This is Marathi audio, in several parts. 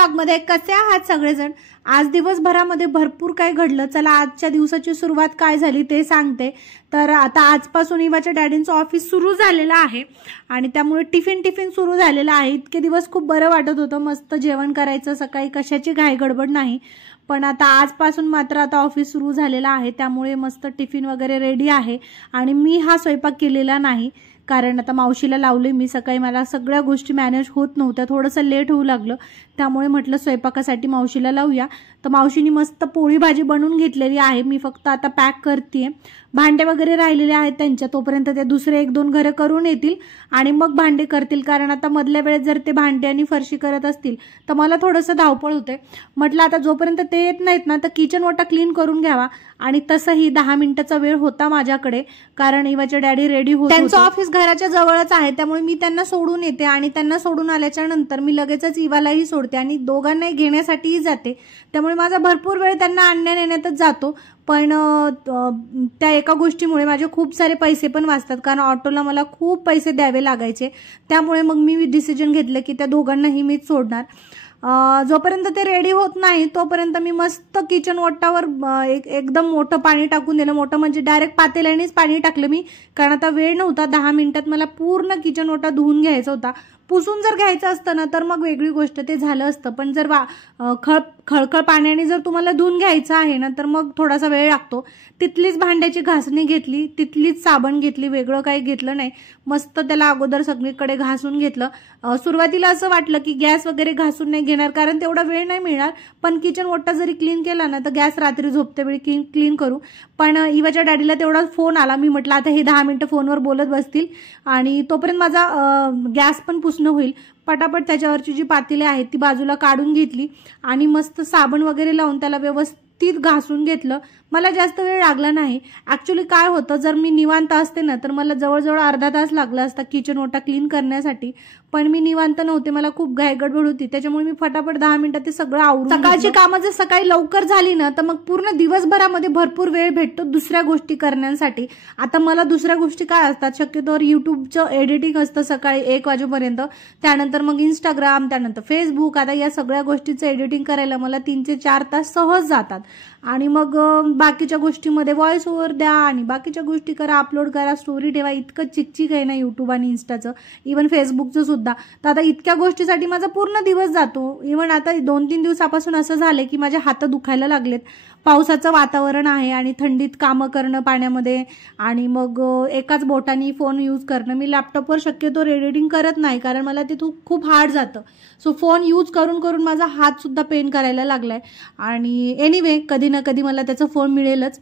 व्लॉगमध्ये कसे आहात सगळेजण। आज दिवसभरामध्ये भरपूर काय घडलं, चला आजच्या दिवसाची सुरुवात काय झाली ते सांगते। तर आता आजपासून इवाच्या डॅडींचं ऑफिस सुरू झालेलं आहे आणि त्यामुळे टिफिन सुरू झालेला आहे। इतके दिवस खूप बरं वाटत होतं, मस्त जेवण करायचं, सकाळी कशाची घाई गडबड नाही। पण आता आजपासून मात्र आता ऑफिस सुरू झालेलं आहे, त्यामुळे मस्त टिफिन वगैरे रेडी आहे। आणि मी हा स्वयंपाक केलेला नाही, कारण आता मावशीला लावले मी सकाळी, मला सगळ्या गोष्टी मॅनेज होत नव्हत्या, थोडंसं लेट होऊ लागलं, त्यामुळे म्हटलं स्वयंपाकासाठी मावशीला लावूया। तर मावशीनी मस्त पोळी भाजी बनवून घेतलेली आहे, मी फक्त आता पॅक करते। भांडे वगैरे राहिलेले आहेत त्यांच्या, तोपर्यंत ते दुसरे एक दोन घरं करून येतील आणि मग भांडे करतील, कारण आता मधल्या वेळेत जर ते भांडे आणि फरशी करत असतील तर मला थोडंसं धावपळ होते। म्हटलं आता जोपर्यंत ते येत नाहीत ना तर किचन ओटा क्लीन करून घ्यावा। आणि तसंही 10 मिनिटाचा वेळ होता माझ्याकडे, कारण इवाचे डॅडी रेडी होते, त्यांचं ऑफिस घराच्या जवळच आहे, त्यामुळे मी त्यांना सोडून येते आणि त्यांना सोडून आल्याच्या नंतर मी लगेचच इवालाही सोडते आणि दोघांनाही घेण्यासाठीही जाते। त्यामुळे माझा भरपूर वेळ त्यांना आणण्या नेण्यातच जातो। पण त्या एका गोष्टीमुळे माझे खूप सारे पैसे पण वाचतात, कारण ऑटोला मला खूप पैसे द्यावे लागायचे, त्यामुळे मग मी डिसिजन घेतलं की त्या दोघांनाही मीच सोडणार। जोपर्यंत ते रेडी होत नाही तोपर्यंत मी मस्त किचन ओटावर एकदम मोठं पाणी टाकून दिलं, मोठं म्हणजे डायरेक्ट पातेल्यानेच पाणी टाकलं मी, कारण आता वेळ नव्हता, 10 मिनिटात मला पूर्ण किचन ओटा धुवून घ्यायचा होता। पुसून जर घ्यायचं असतं ना तर मग वेगळी गोष्ट, ते झालं असतं, पण जर खळखळ पाण्याने जर तुम्हाला धुवून घ्यायचं आहे ना तर मग थोडासा वेळ लागतो। तिथलीच भांड्याची घासणी घेतली, तिथलीच साबण घेतली, वेगळं काही घेतलं नाही, मस्त त्याला अगोदर सगळीकडे घासून घेतलं। सुरुवातीला असं वाटलं की गॅस वगैरे घासून नाही घेणार, कारण तेवढा वेळ नाही मिळणार, पण किचन ओटा जरी क्लीन केला ना तर गॅस रात्री झोपते वेळी क्लीन करू। पण इवाच्या डॅडीला तेवढा फोन आला, मी म्हटलं आता हे 10 मिनिटं फोनवर बोलत बसतील आणि तोपर्यंत माझा गॅस पण पुसणं होईल। पटापट त्याच्यावरची जी पातेले आहेत ती बाजूला काढून घेतली आणि मस्त साबण वगैरे लावून त्याला व्यवस्थित घासून घेतलं। मला जास्त वेळ लागला नाही। ऍक्च्युली काय होतं, जर मी निवांत असते ना तर मला जवळजवळ अर्धा तास लागला असता किचन ओटा क्लीन करण्यासाठी, पण मी निवांत नव्हते, मला खूप घाई गडबड होती, त्याच्यामुळे मी फटाफट 10 मिनिटात ते सगळं आवरून, सकाळची कामं जर सकाळी लवकर झाली ना तर मग पूर्ण दिवसभरामध्ये भरपूर वेळ भेटतो दुसऱ्या गोष्टी करण्यासाठी। आता मला दुसऱ्या गोष्टी काय असतात, शक्यतोवर युट्यूबचं एडिटिंग असतं सकाळी 1 वाजेपर्यंत, त्यानंतर मग इंस्टाग्राम, त्यानंतर फेसबुक, आता या सगळ्या गोष्टीचं एडिटिंग करायला मला 3 ते 4 तास सहज जातात। आणि मग बाकीच्या गोष्टीमध्ये व्हॉइस ओव्हर द्या आणि बाकीच्या गोष्टी करा, अपलोड करा, स्टोरी ठेवा, इतकं चिकचिक आहे ना यूट्यूब आणि इन्स्टाचं, इव्हन फेसबुकचं सुद्धा। तर आता इतक्या गोष्टीसाठी माझा पूर्ण दिवस जातो। इव्हन आता 2-3 दिवसापासून असं झालंय की माझे हात दुखायला लागलेत, पावसाचं वातावरण आहे आणि थंडीत कामं करणं पाण्यामध्ये, आणि मग एकाच बोटाने फोन यूज करणं। मी लॅपटॉपवर शक्यतो एडिटिंग करत नाही, कारण मला ते खूप हार्ड जातं, सो फोन यूज करून करून माझा हात सुद्धा पेन करायला लागलाय। आणि एनिवे कधी ना कधी मला त्याचं फोन मिळेलच।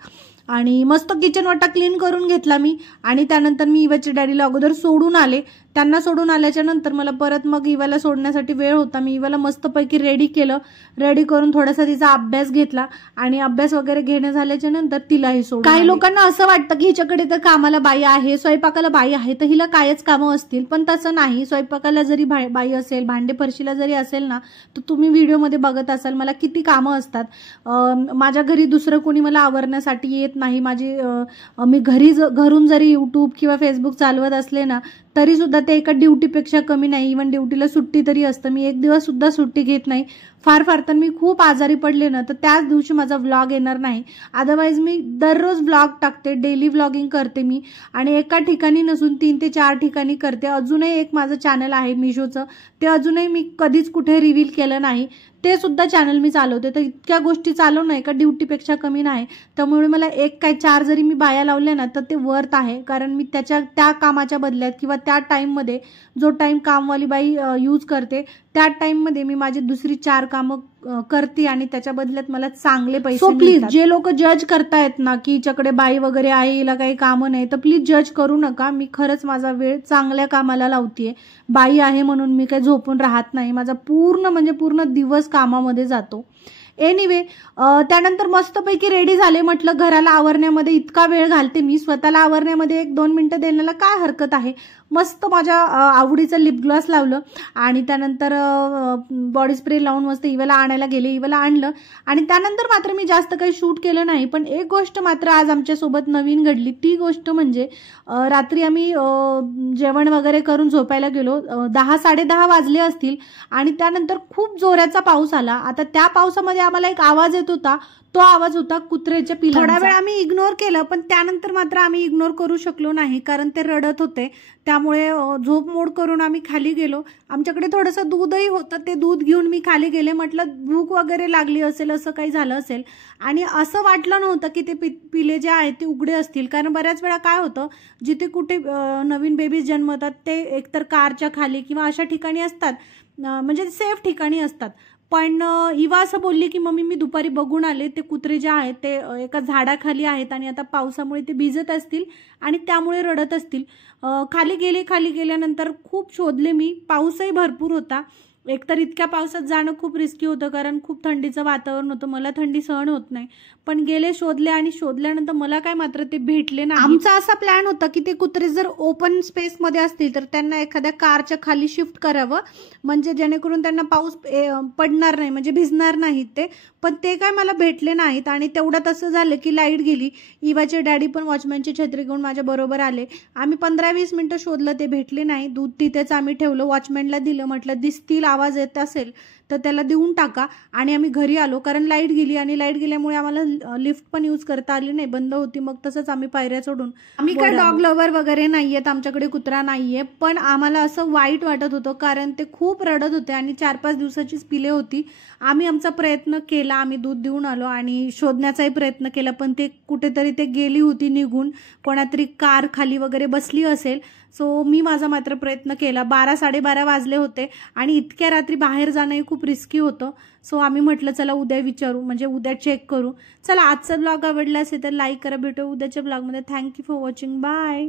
आणि मस्त किचन ओटा क्लीन करून घेतला मी आणि त्यानंतर मी इवाच्या डॅडीला अगोदर सोडून आले। त्यांना सोडून आल्याच्या नंतर मला परत मग इवाला सोडण्यासाठी वेळ होता, मी इवाला मस्तपैकी रेडी केलं, रेडी करून थोडासा तिचा अभ्यास घेतला आणि अभ्यास वगैरे घेणं झाल्याच्या नंतर तिलाही सोडून। काही लोकांना असं वाटतं की हिच्याकडे तर कामाला बाई आहे, स्वयंपाकाला बाई आहे, तर हिला कायच कामं असतील, पण तसं नाही। स्वयंपाकाला जरी बाई असेल, भांडे फरशीला जरी असेल ना तर तुम्ही व्हिडिओमध्ये बघत असाल मला किती कामं असतात। माझ्या घरी दुसरं कोणी मला आवरण्यासाठी येत नाही, मी घरून जरी यूट्यूब किंवा फेसबुक चालवत असले ना तरी सुद्धा ते एका ड्युटीपेक्षा कमी नाही। इव्हन ड्युटीला सुट्टी तरी असतं, मी एक दिवस सुद्धा सुट्टी घेत नाही। फार तर मी खूप आजारी पडले ना तर त्याच दिवशी माझा व्लॉग येणार नाही, अदरवाईज मी दररोज व्लॉग टाकते, डेली व्लॉगिंग करते मी, आणि एका ठिकाणी नसून 3 ते 4 ठिकाणी करते। अजूनही एक माझं चॅनल आहे मिशोचं, ते अजूनही मी कधीच कुठे रिव्हील केलं नाही, ते सुद्धा चॅनल मी चालवते। तर इतक्या गोष्टी चालवणं एका ड्युटीपेक्षा कमी नाही, त्यामुळे मला 4 जरी मी बाया लावल्या ना तर ते वर्थ आहे, कारण मी त्या कामाच्या बदल्यात किंवा त्या टाइममध्ये जो टाइम कामवाली बाई यूज करते त्या टाइममध्ये मी माझी दुसरी 4 कामं करते आणि त्याच्या बदल्यात मला चांगले पैसे मिळतात। सो प्लीज जे लोक जज करतायत ना की हिच्याकडे बाई वगैरे आहे, हिला काही कामं नाही, तर प्लीज जज करू नका। मी खरंच माझा वेळ चांगल्या कामाला लावतेय, बाई आहे म्हणून मी काही झोपून राहत नाही, माझा पूर्ण दिवस कामामध्ये जातो। एनिवे त्यानंतर मस्तपैकी रेडी झाले. म्हटलं घराला आवरण्यामध्ये इतका वेळ घालते मी, स्वतःला आवरण्यामध्ये 1-2 मिनिटं देण्याला काय हरकत आहे. मस्त माझ्या आवडीचं लिप ग्लॉस लावलं आणि त्यानंतर बॉडी स्प्रे लावून मस्त इवाला आणायला गेले. इवाला आणलं आणि त्यानंतर मात्र मी जास्त काही शूट केलं नाही. पण एक गोष्ट मात्र आज आमच्यासोबत नवीन घडली. ती गोष्ट म्हणजे रात्री आम्ही जेवण वगैरे करून झोपायला गेलो. 10-10:30 वाजले असतील आणि त्यानंतर खूप जोराचा पाऊस आला. आता त्या पावसामध्ये आम्हाला एक आवाज येत होता. तो आवाज होता कुत्र्याच्या पिल्लांचा. थोडा वेळ आम्ही इग्नोर केलं, पण त्यानंतर मात्र आम्ही इग्नोर करू शकलो नाही, कारण ते रडत होते. त्यामुळे झोप मोड करून आम्ही खाली गेलो. आमच्याकडे थोडंसं दूधही होतं, ते दूध घेऊन मी खाली गेले. म्हटलं भूक वगैरे लागली असेल, असं काही झालं असेल. आणि असं वाटलं नव्हतं की ते पिले जे आहेत ते उघडे असतील, कारण बऱ्याच वेळा काय होतं, जिथे कुठे नवीन बेबीज जन्मतात ते एकतर कारच्या खाली किंवा अशा ठिकाणी असतात, म्हणजे सेफ ठिकाणी असतात. पण इवा असं बोलली की मम्मी मी दुपारी बघून आले, ते कुत्रे जे आहेत ते एका झाडाखाली आहेत आणि आता पावसामुळे ते भिजत असतील आणि त्यामुळे रडत असतील. खाली गेल्यानंतर खूप शोधले मी. पाऊसही भरपूर होता. एकतर इतक्या पावसात जाणं खूप रिस्की होतं, कारण खूप थंडीचं वातावरण होतं. मला थंडी सहन होत नाही. पण गेले, शोधले आणि शोधल्यानंतर मला काय मात्र ते भेटले नाही. आमचा असा प्लॅन होता की ते कुत्रे जर ओपन स्पेसमध्ये असतील तर त्यांना एखाद्या कारच्या खाली शिफ्ट करावं, म्हणजे जेणेकरून त्यांना पाऊस पडणार नाही, म्हणजे भिजणार नाहीत ते. पण ते काय मला भेटले नाहीत. आणि तेवढ्यात असं झालं की लाईट गेली. इवाचे डॅडी पण वॉचमॅनची छत्री घेऊन माझ्या बरोबर आले. आम्ही 15-20 मिनिटं शोधलं, ते भेटले नाही. दूध तिथेच आम्ही ठेवलं, वॉचमॅनला दिलं. म्हटलं दिसतील, आवाज येत असेल तर त्याला देऊन टाका. आणि आम्ही घरी आलो, कारण लाईट गेली आणि लाईट गेल्यामुळे आम्हाला लिफ्ट पण यूज करता आली नाही, बंद होती. मग तसंच आम्ही पायऱ्या चढून, आम्ही काय डॉग लवर वगैरे नाहीयेत, आमच्याकडे कुत्रा नाहीये. पण आम्हाला असं वाईट वाटत होतं, कारण ते खूप रडत होते आणि 4-5 दिवसाचीच पिले होती. आम्ही आमचा प्रयत्न केला, आम्ही दूध देऊन आलो आणि शोधण्याचाही प्रयत्न केला, पण ते कुठेतरी ते गेली होती निघून, कोणातरी कार खाली वगैरे बसली असेल. सो मी माझा मात्र प्रयत्न केला. 12-12:30 वाजले होते आणि इतक्या रात्री बाहेर जाणंही खूप रिस्की होतं. सो आम्ही म्हटलं चला उद्या विचारू, म्हणजे उद्या चेक करू. चला, आजचा ब्लॉग आवडला असेल तर लाईक करा. भेटू उद्याच्या ब्लॉगमध्ये. Thank you for watching. बाय.